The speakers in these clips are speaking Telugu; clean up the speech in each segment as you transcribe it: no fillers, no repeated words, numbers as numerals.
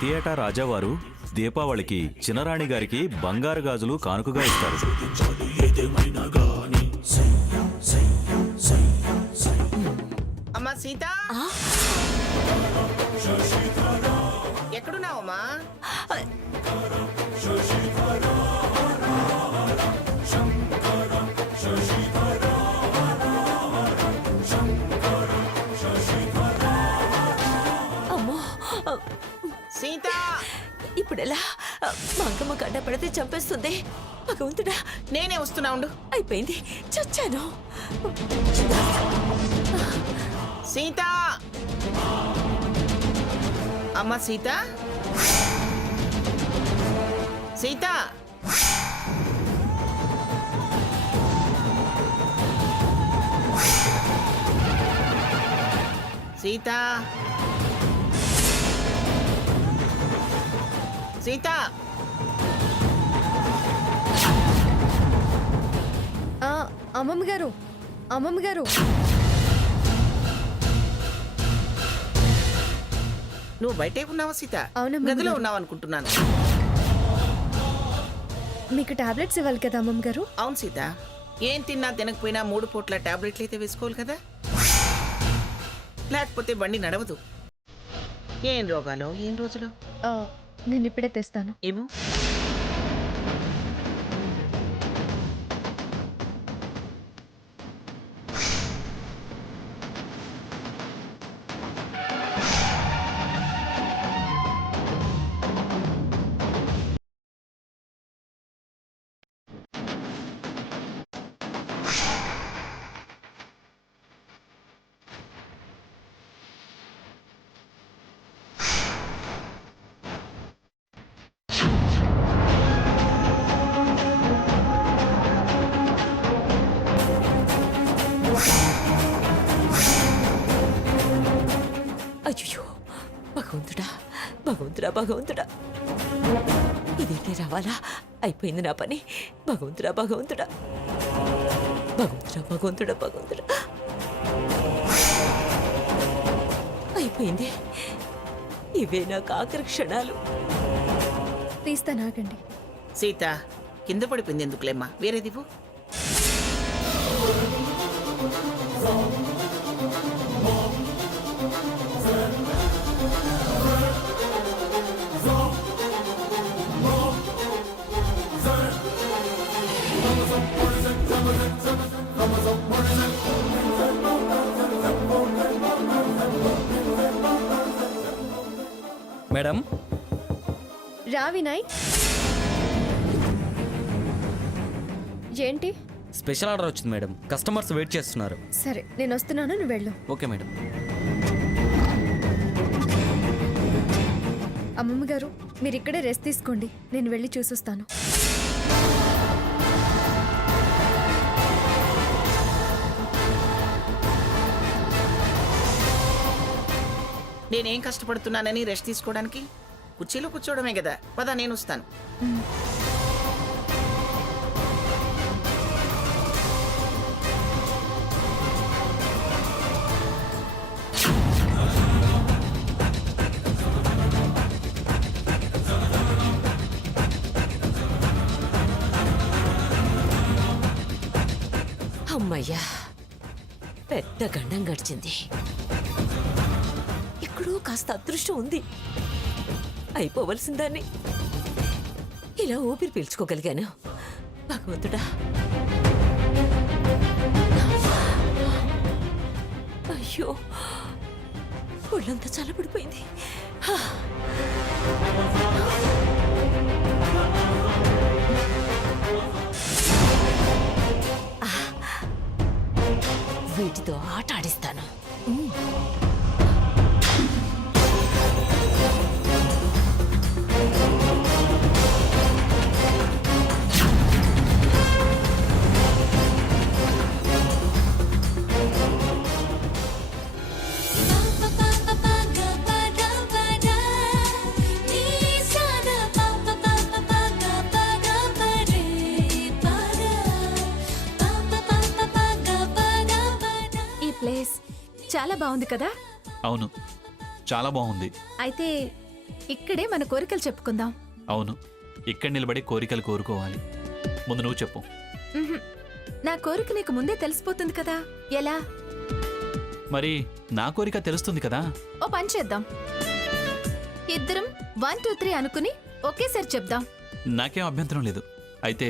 ప్రతి ఏటా రాజావారు దీపావళికి చిన్నరాణి గారికి బంగారు గాజులు కానుకగా ఇస్తారు. అమ్మా సీత, ఎక్కడున్నావమ్మా? అమ్మో, సీత, ఇప్పుడెలా? మంగమ్మ గడ్డ పడితే చంపేస్తుంది. భగవంతుడా, నేనే వస్తున్నా ఉండు. అయిపోయింది, చచ్చాను. సీత, అమ్మ సీత, సీత, సీత, సీత, అమ్మమ్మ గారు, అమ్మమ్మ గారు, నువ్వు బయటే ఉన్నావా సీత? అవునమ్మా. గదిలో ఉన్నావు అనుకుంటున్నాను. మీకు టాబ్లెట్స్ ఇవ్వాలి కదా అమ్మమ్మ గారు? అవును సీత, ఏం తిన్నా తినకపోయినా 3 పూట్ల టాబ్లెట్లు అయితే వేసుకోవాలి కదా, లేకపోతే బండి నడవదు. ఏం రోగాలో ఏం రోజులో నేను ఇప్పుడే తెస్తాను. ఏమో. అయ్యో, భగవంతుడా, భగవంతుడా, భగవంతుడా, ఇదేంటి రావాలా? అయిపోయింది నా పని. భగవంతుడా, భగవంతుడా, భగవంతుడా, భగవంతుడా, భగవంతుడా, అయిపోయింది. ఇవే నాకు ఆఖరి క్షణాలు. తీస్తాను, ఆగండి. సీత, కింద పడిపోయింది ఎందుకులేమ్మా, వేరేదివ్వు. మేడం, రా వినాయ్. ఏంటి? స్పెషల్ ఆర్డర్ వచ్చింది మేడం. కస్టమర్స్ వెయిట్ చేస్తున్నారు. సరే, నేను వస్తున్నాను, నువ్వు వెళ్ళు. Okay madam. అమ్మమ్మ గారు, మీరు ఇక్కడే రెస్ట్ తీసుకోండి, నేను వెళ్ళి చూసొస్తాను. నేనేం కష్టపడుతున్నానని రెస్ట్ తీసుకోవడానికి? కుర్చీలో కూర్చోవడమే కదా. పద, నేను వస్తాను. అమ్మయ్యా, పెద్ద గండం గడిచింది. ఎక్కడో కాస్త అదృష్టం ఉంది. అయిపోవలసిందాన్ని ఇలా ఊపిరి పీల్చుకోగలిగాను. భగవంతుడా, అయ్యో, ఒళ్ళంతా చల్లబడిపోయింది. వీటితో ఆట ఆడిస్తాను. చాలా బాగుంది కదా? అవును, చాలా బాగుంది. అయితే ఇక్కడే మన కోరికలు చెప్పుకుందాం. అవును, ఇక్కడ నిలబడి కోరికలు కోరుకోవాలి. ముందు నువ్వు చెప్పు. ఉహుం. నా కోరిక నీకు ముందే తెలిసిపోతుంది కదా. ఎలా? మరి నా కోరిక తెలుస్తుంది కదా. ఓ పని చేద్దాం, ఇద్దరం 1 2 3 అనుకుని ఒకేసారి చెప్దాం. నాకేం అభ్యంతరం లేదు. అయితే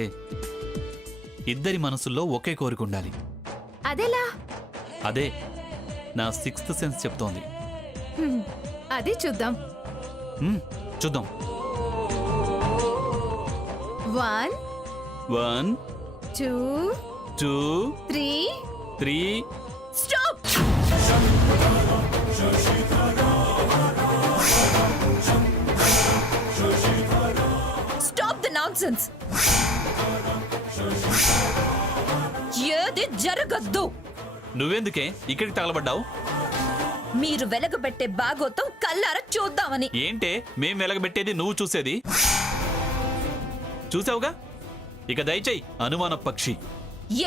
ఇద్దరి మనసుల్లో ఒకే కోరిక ఉండాలి. అదెలా? అదే నా 6th సెన్స్ చెప్తోంది. హ్మ్. అది చూద్దాం. చూద్దాం. 1 1 2 2 3 3 స్టాప్. Stop the nonsense. ఏది జరగద్దు. నువ్వెందుకే ఇక్కడికి తగలబడ్డావు? మీరు వెలగబెట్టే బాగోతం కల్లారా చూద్దామని. ఏంటే మేం వెలగబెట్టేది నువ్వు చూసేది? చూసావుగా, ఇక దయచేయి అనుమాన పక్షి.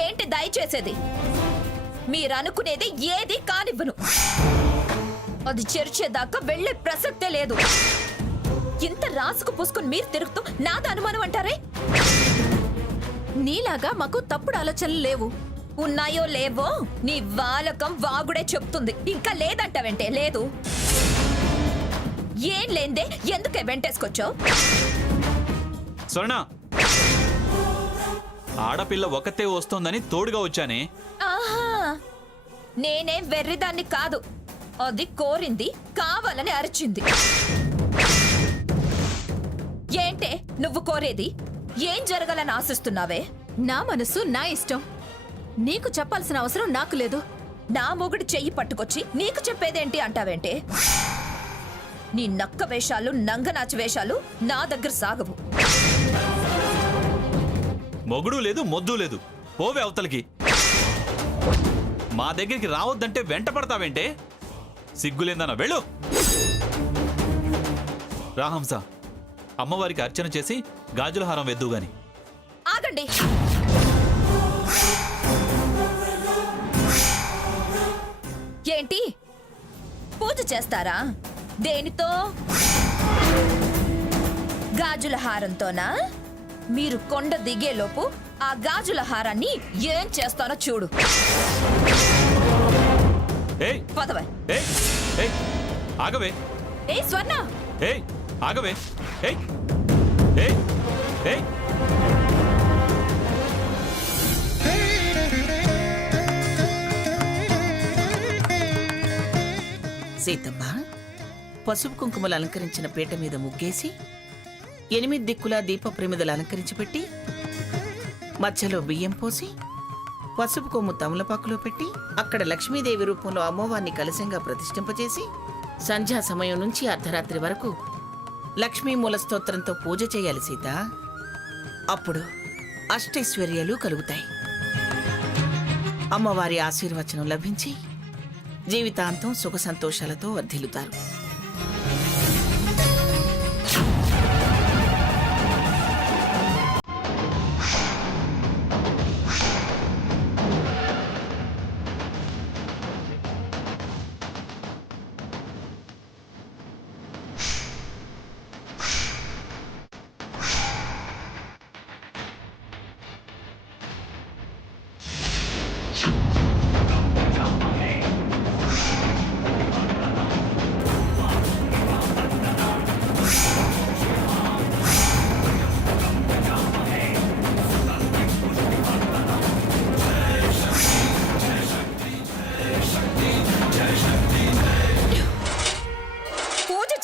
ఏంటి దయచేసేది? మీరనుకునేది ఏది కానివ్వను. అది చెరిచేదాకా వెళ్లే ప్రసక్తే లేదు. ఇంత రాసుకు పూసుకుని మీరు తిరుగుతూ నాది అనుమానం అంటారే? నీలాగా మాకు తప్పుడు ఆలోచనలు లేవు. ఉన్నాయో లేవో నీ వాలకం వాగుడే చెప్తుంది. ఇంకా లేదంటావంటే లేదు. ఏం లేందే ఎందుకే వెంటేసుకొచ్చావు? స్వర్ణ, ఆడపిల్ల ఒకతే వస్తోందని తోడుగా వచ్చానే. ఆహా, నేనేం వెర్రిదాన్ని కాదు. అది కోరింది, కావాలని అరిచింది. ఏంటే నువ్వు కోరేది? ఏం జరగాలని ఆశిస్తున్నావే? నా మనసు నా ఇష్టం, నీకు చెప్పాల్సిన అవసరం నాకు లేదు. నా మొగుడు చెయ్యి పట్టుకొచ్చి నీకు చెప్పేదేంటి అంటావేంటే? నీ నక్క వేషాలు, నంగనాచి వేషాలు నా దగ్గర సాగవు. మొగుడు లేదు, మొద్దు లేదు. పోవే అవతలికి. మా దగ్గరికి రావద్దంటే వెంట పడతావేంటే? సిగ్గులేందన్నా వెళ్ళు. రాహంస, అమ్మవారికి అర్చన చేసి గాజుల హారం వెద్దు గాని. ఆగండి. ఏంటి పూజ చేస్తారా? దేనితో? గాజుల హారంతోనా? మీరు కొండ దిగేలోపు ఆ గాజుల హారాన్ని ఏం చేస్తానో చూడు. ఏయ్ పదవే. ఏయ్ ఏయ్ ఆగవే. ఏ స్వర్ణ, ఏయ్ ఆగవే. ఏయ్ ఏయ్ ఏయ్ సీతమ్మ, పసుపు కుంకుమలు అలంకరించిన పీట మీద ముగ్గేసి 8 దిక్కుల దీప ప్రమిదలు అలంకరించి పెట్టి మధ్యలో బియ్యం పోసి పసుపు కొమ్ము తమలపాకులో పెట్టి అక్కడ లక్ష్మీదేవి రూపంలో అమ్మవారిని కలశంగా ప్రతిష్ఠింపచేసి సంధ్యా సమయం నుంచి అర్ధరాత్రి వరకు లక్ష్మీ మూల స్తోత్రంతో పూజ చేయాలి సీత. అప్పుడు అష్టైశ్వర్యాలు కలుగుతాయి. అమ్మవారి ఆశీర్వచనం లభించి జీవితాంతం సుఖ సంతోషాలతో వర్ధిల్లుతారు.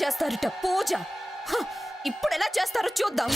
చేస్తారట పూజ. ఇప్పుడు ఎలా చేస్తారో చూద్దాం.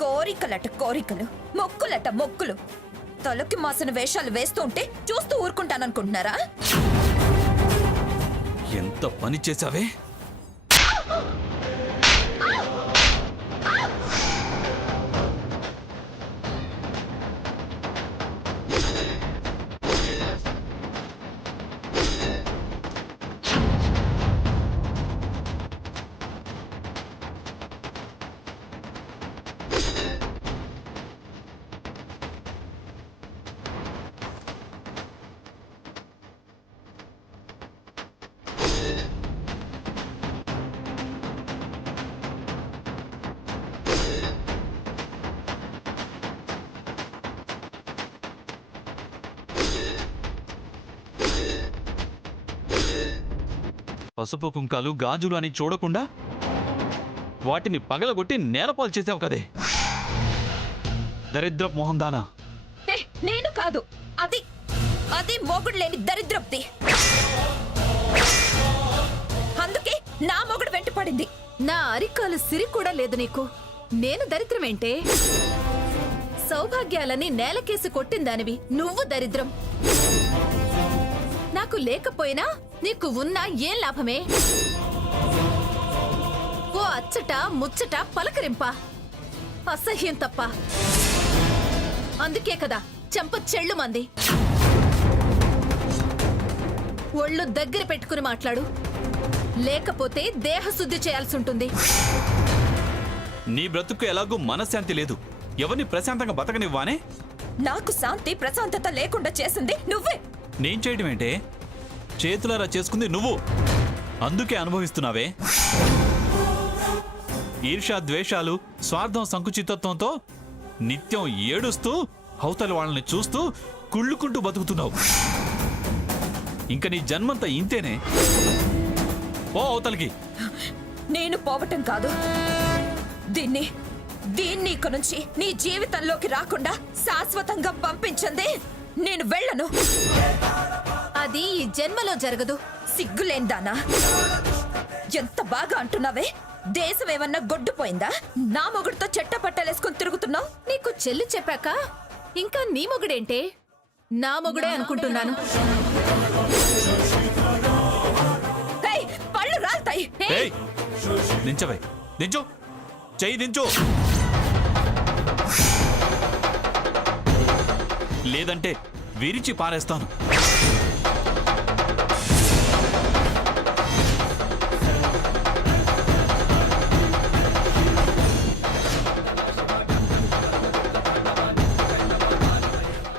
కోరికలట కోరికలు, మొక్కులట మొక్కులు. తలకి మాసిన వేషాలు వేస్తూ ఉంటే చూస్తూ ఊరుకుంటాననుకుంటున్నారా? ఎంత పని చేశావే? పసుపు కుంకాలు గాజులు అని చూడకుండా వాటిని పగలగొట్టి నేలపాలు చేసావు కదే దరిద్ర మోహందానా. నేను కాదు, అది అది మొగుడు లేని దరిద్రప్తి. అందుకే నా మొగుడు వెంట పడింది. నా అరికాలు సిరి కూడా లేదు నీకు. నేను దరిద్రమేంటే? సౌభాగ్యాలని నేలకేసి కొట్టిందానివి నువ్వు దరిద్రం. నాకు లేకపోయినా నీకు ఉన్నా ఏం లాభమే? ఓ అచ్చట ముచ్చట పలకరింప అసహ్యం తప్ప. అందుకే కదా చెంప చెళ్ళు మంది. ఒళ్ళు దగ్గర పెట్టుకుని మాట్లాడు, లేకపోతే దేహశుద్ధి చేయాల్సి ఉంటుంది. నీ బ్రతుకు ఎలాగూ మనశ్శాంతి లేదు. ఎవరిని ప్రశాంతంగా బతకనివ్వానే? నాకు శాంతి ప్రశాంతత లేకుండా చేసింది నువ్వే. నేను చేయడం ఏంటే? చేతులారా చేసుకుంది నువ్వు. అందుకే అనుభవిస్తున్నావే. ఈర్ష్య, ద్వేషాలు, స్వార్థం, సంకుచితత్వంతో నిత్యం ఏడుస్తూ అవతల వాళ్ళని చూస్తూ కుళ్ళుకుంటూ బతుకుతున్నావు. ఇంక నీ జన్మంతా ఇంతేనే. ఓ అవతలికి. నేను పోవటం కాదు, దీన్ని దీన్ని ఇక నుంచి నీ జీవితంలోకి రాకుండా శాశ్వతంగా పంపించండి. నేను వెళ్ళను. అది ఈ జన్మలో జరగదు. సిగ్గులేందానా? ఎంత బాగా అంటున్నావే. దేశం ఏమన్నా గొడ్డుపోయిందా? నా మొగుడుతో చెట్ట పట్టాలేసుకుని తిరుగుతున్నావు. నీకు చెల్లు చెప్పాక ఇంకా నీ మొగుడేంటే? నా మొగుడే అనుకుంటున్నాను. ఏయ్, పళ్ళు రాల్తాయి. ఏయ్, దించవే. దించు, చెయ్యి దించు. లేదంటే విరిచి పారేస్తాను.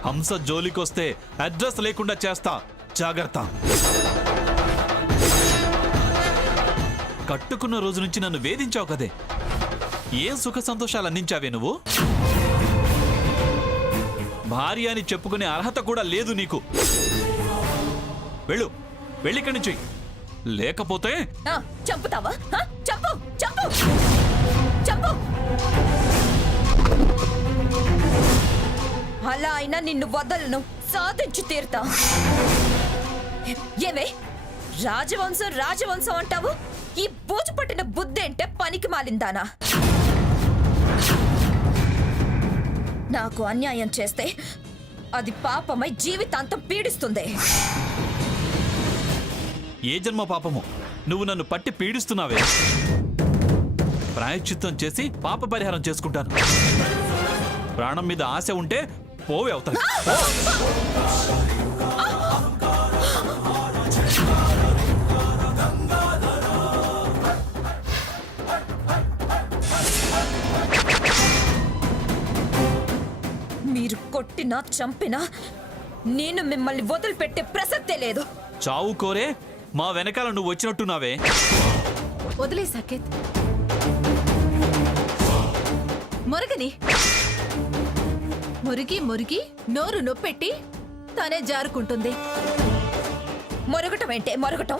హంస జోలికొస్తే అడ్రస్ లేకుండా చేస్తా, జాగ్రత్త. కట్టుకున్న రోజు నుంచి నన్ను వేధించావు కదే. ఏం సుఖ సంతోషాలు అందించావే నువ్వు? భార్య అని చెప్పుకునే అర్హత కూడా లేదు నీకు. వెళ్ళు, వెళ్ళిక్కడి నుంచి. లేకపోతే చంపుతావా? చంపు చంపు చంపు. అలా అయినా నిన్ను వదలను, సాధించి తీరుతా. ఏమే రాజవంశం రాజవంశం అంటావు? ఈ బూజు పట్టిన బుద్ధేంటే పనికి మాలిందానా? నాకు అన్యాయం చేస్తే అది పాపమై జీవితాంతం పీడిస్తుంది. ఏ జన్మ పాపము నువ్వు నన్ను పట్టి పీడిస్తున్నావే? ప్రాయశ్చిత్తం చేసి పాప పరిహారం చేసుకుంటాను. ప్రాణం మీద ఆశ ఉంటే పోవే అవుతాయి. మీరు కొట్టినా చంపినా నేను మిమ్మల్ని వదిలిపెట్టే ప్రసక్తే లేదు. చావు కోరే మా వెనకాల నువ్వు వచ్చినట్టున్నావే. వదిలే సాకేత్, మురగని. మురిగి మురిగి నోరు నొప్పెట్టి తనే జారుకుంటుంది. మొరగటం ఏంటే మొరగటం?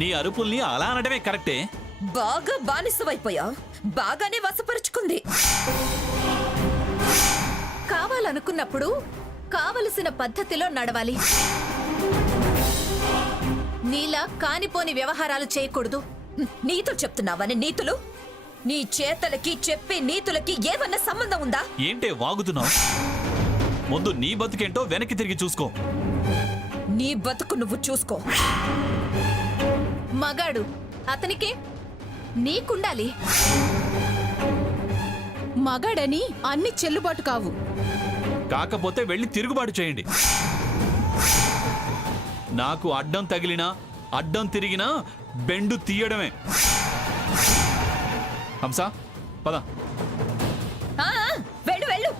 నీ అరుపుల్ని అలా అనడమే కరెక్టే. బాగా బానిసవైపోయావు. బాగానే వశపరుచుకుంది. కావాలనుకున్నప్పుడు కావలసిన పద్ధతిలో నడవాలి. నీలా కానిపోని వ్యవహారాలు చేయకూడదు. నీతులు చెప్తున్నావని నీతులు? నీ చేతలకి చెప్పి నీతులకి ఏమన్నా సంబంధం ఉందా? ఏంటే వాగుతున్నావు? ముందు నీ బతుకేంటో వెనక్కి తిరిగి చూసుకో. నీ బతుకు నువ్వు చూసుకో. మగాడు అతనికే నీకుండాలి. మగాడని అన్ని చెల్లుబాటు కావు. కాకపోతే వెళ్ళి తిరుగుబాటు చేయండి. నాకు అడ్డం తగిలినా అడ్డం తిరిగినా బెండు తీయడమే. హంస పద. ఆ, వెళ్ళు వెళ్ళు,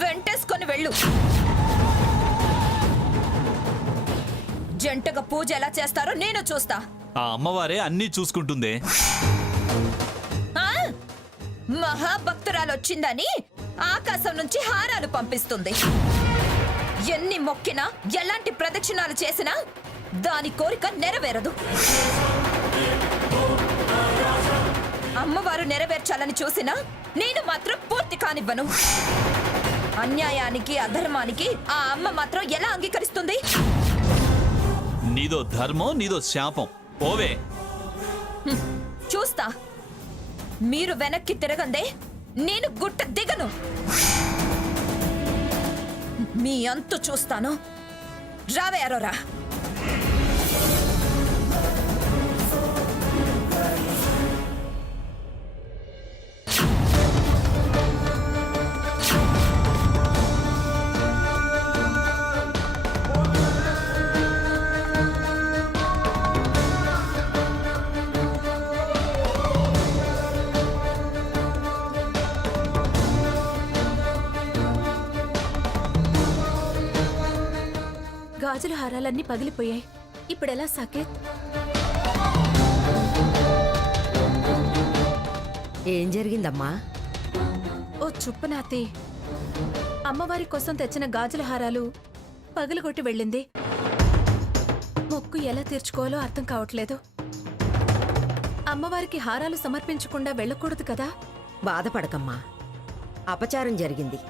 వెంటేసుకొని వెళ్ళు. జంటగా పూజ ఎలా చేస్తారో నేను చూస్తా. ఆ అమ్మవారే అన్నీ చూసుకుంటుందే. ఆ, మహాభక్తురాలు వచ్చిందని ఆకాశం నుంచి హారాలు పంపిస్తుంది. ఎన్ని మొక్కినా ఎలాంటి ప్రదక్షిణాలు చేసినా దాని కోరిక నెరవేరదు. అమ్మవారు నెరవేర్చాలని చూసినా నేను మాత్రం పూర్తి కానివ్వను. అన్యాయానికి అధర్మానికి ఆ అమ్మ మాత్రం ఎలా అంగీకరిస్తుంది? నీదో ధర్మం, నీదో శాపం. పోవే. చూస్తా. మీరు వెనక్కి తిరగందే నేను గుట్ట దిగను. మీ అంతు చూస్తాను. రావే అరోరా. గాజుల హారాలన్నీ పగిలిపోయాయి. ఇప్పుడెలా సాకేత్? ఏం జరిగిందమ్మా? ఓ చుప్పనాతి అమ్మవారి కోసం తెచ్చిన గాజుల హారాలు పగిలిగొట్టి వెళ్ళింది. మొక్కు ఎలా తీర్చుకోవాలో అర్థం కావట్లేదు. అమ్మవారికి హారాలు సమర్పించకుండా వెళ్ళకూడదు కదా. బాధపడకమ్మా, అపచారం జరిగింది.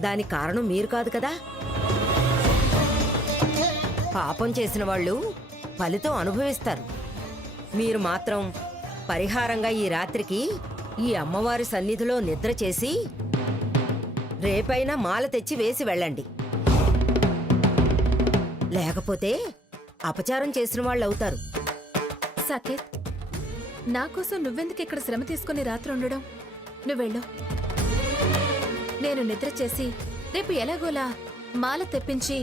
దానికి కారణం మీరు కాదు కదా. పాపం చేసిన వాళ్ళు ఫలితం అనుభవిస్తారు. మీరు మాత్రం పరిహారంగా ఈ రాత్రికి ఈ అమ్మవారి సన్నిధిలో నిద్ర చేసి రేపైనా మాల తెచ్చి వేసి వెళ్ళండి. లేకపోతే అపచారం చేసిన వాళ్ళు అవుతారు. సాకేత్, నా కోసం నువ్వెందుకు ఇక్కడ శ్రమ తీసుకుని రాత్రి ఉండడం? నువ్వెళ్ళు. నేను నిద్ర చేసి రేపు ఎలాగోలా మాల తెప్పించి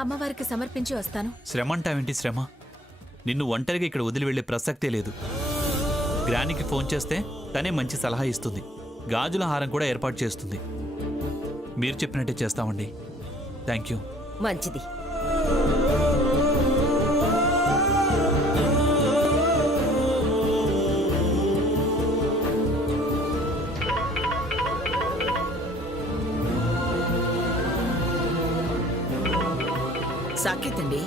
అమ్మవారికి సమర్పించి వస్తాను. శ్రమ అంటావేంటి శ్రమ? నిన్ను ఒంటరిగా ఇక్కడ వదిలి వెళ్లే ప్రసక్తే లేదు. గ్రానికి ఫోన్ చేస్తే తనే మంచి సలహా ఇస్తుంది. గాజుల హారం కూడా ఏర్పాటు చేస్తుంది. మీరు చెప్పినట్టే చేస్తామండి. Thank you. మంచిది. సాకేత్ అండి.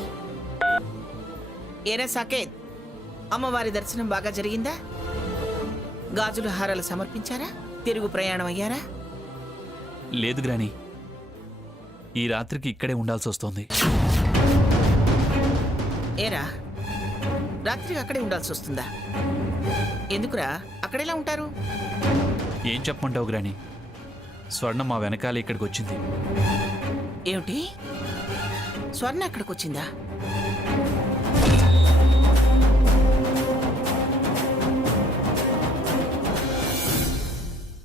ఏరా సాకేత్, అమ్మవారి దర్శనం బాగా జరిగిందా? గాజుల హారాలు సమర్పించారా? తిరుగు ప్రయాణం అయ్యారా? లేదు గ్రాని, ఈ రాత్రికి ఇక్కడే ఉండాల్సి వస్తోంది. ఏరా, రాత్రికి అక్కడే ఉండాల్సి వస్తుందా? ఎందుకురా, అక్కడెలా ఉంటారు? ఏం చెప్పమంటావు గ్రాని? స్వర్ణ మా వెనకాల ఇక్కడికి వచ్చింది. ఏమిటి, స్వర్ణ అక్కడికి వచ్చిందా?